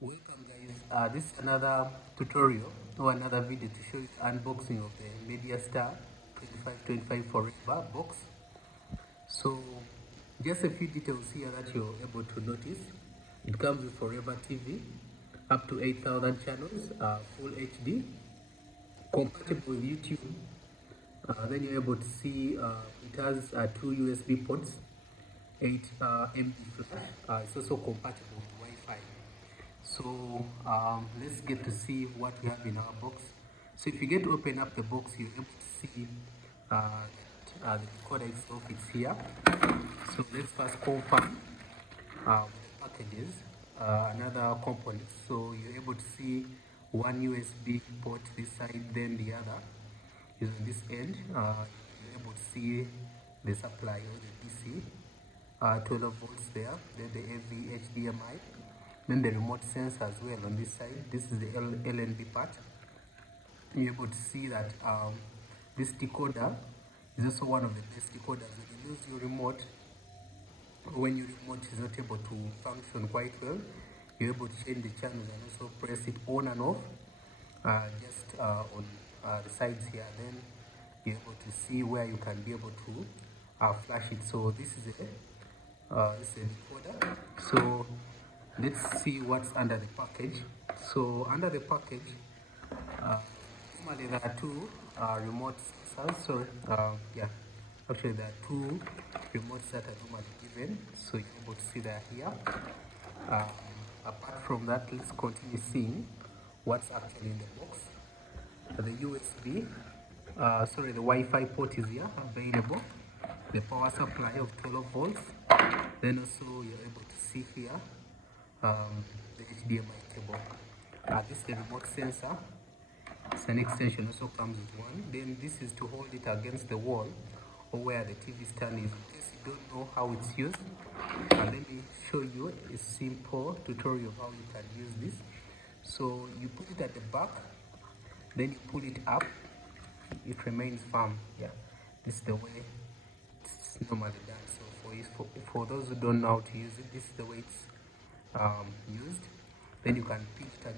Welcome guys, this is another tutorial or another video to show you the unboxing of the Mediastar 2525 Forever box. So just a few details here that you're able to notice. It comes with Forever TV, up to 8,000 channels, full HD, compatible with YouTube. Then you're able to see it has two USB ports, 8 MB flash. It's also compatible with Wi-Fi. So let's get to see what we have in our box. So if you get to open up the box, you're able to see the decoder itself is here. So let's first confirm the packages, another component. So you're able to see one USB port this side, then the other is on this end. You're able to see the supply or the DC, 12 volts there, then the AV HDMI, then the remote sensor as well on this side. This is the LNB part. You're able to see that this decoder is also one of the best decoders. When you lose your remote, when your remote is not able to function quite well, you're able to change the channels and also press it on and off just on the sides here. Then you're able to see where you can be able to flash it. So this is a decoder. So let's see what's under the package. So under the package, normally there are two remote sensors. Sorry, yeah, actually there are two remotes that are normally given. So you're able to see that here. Apart from that, let's continue seeing what's actually in the box. The USB, sorry, the Wi-Fi port is here available. The power supply of 12 volts. Then also you're able to see here the HDMI cable. This is the remote sensor. It's an extension, also comes with one. Then this is to hold it against the wall or where the TV stand is. In case you don't know how it's used, let me show you a simple tutorial of how you can use this. So you put it at the back, then you pull it up, it remains firm. Yeah, this is the way it's normally done. So for those who don't know how to use it, this is the way it's used. Then you can pin it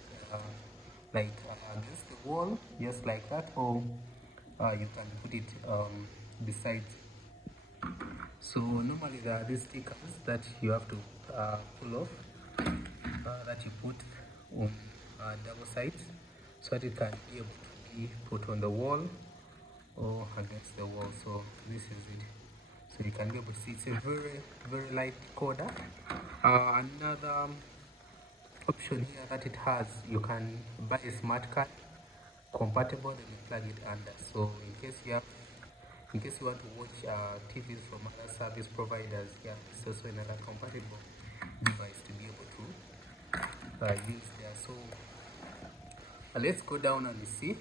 like against the wall, just like that, or you can put it beside. So normally there are these stickers that you have to pull off, that you put on double sides, so that it can be able to be put on the wall or against the wall. So this is it. So you can be able to see it's a very light decoder. Another option here that it has, you can buy a smart card compatible and you plug it under. So in case you want to watch TVs from other service providers, yeah, it's also another compatible device to be able to use there. So let's go down and see.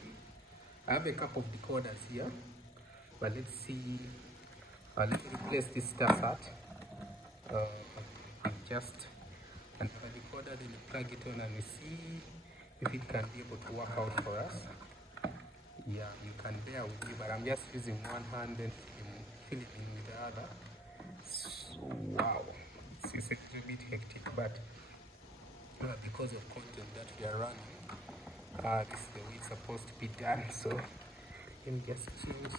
I have a couple of decoders here, but let's see. Let me replace this star set with just another decoder. Then you plug it on and we see if it can be able to work out for us. Yeah, you can bear with me, but I'm just using one hand and filming with the other. So wow, it's a little bit hectic, but because of content that we are running, this is the way it's supposed to be done. So let me just change.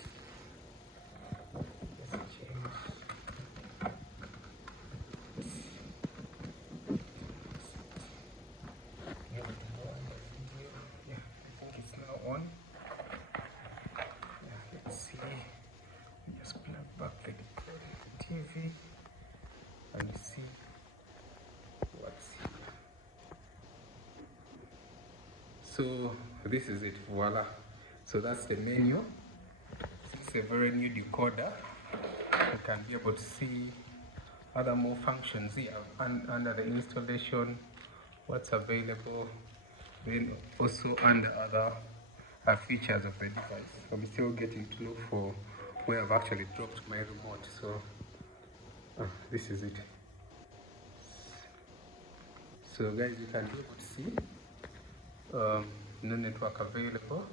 Yeah, I think it's now on. Yeah, let's see. Just plug back the TV and see what's here. So this is it, voila. So that's the menu. It's a very new decoder. You can be able to see other more functions here under the installation, what's available, then also under other features of the device. I'm still getting to look for where I've actually dropped my remote. So this is it. So guys, you can be able to see no network available.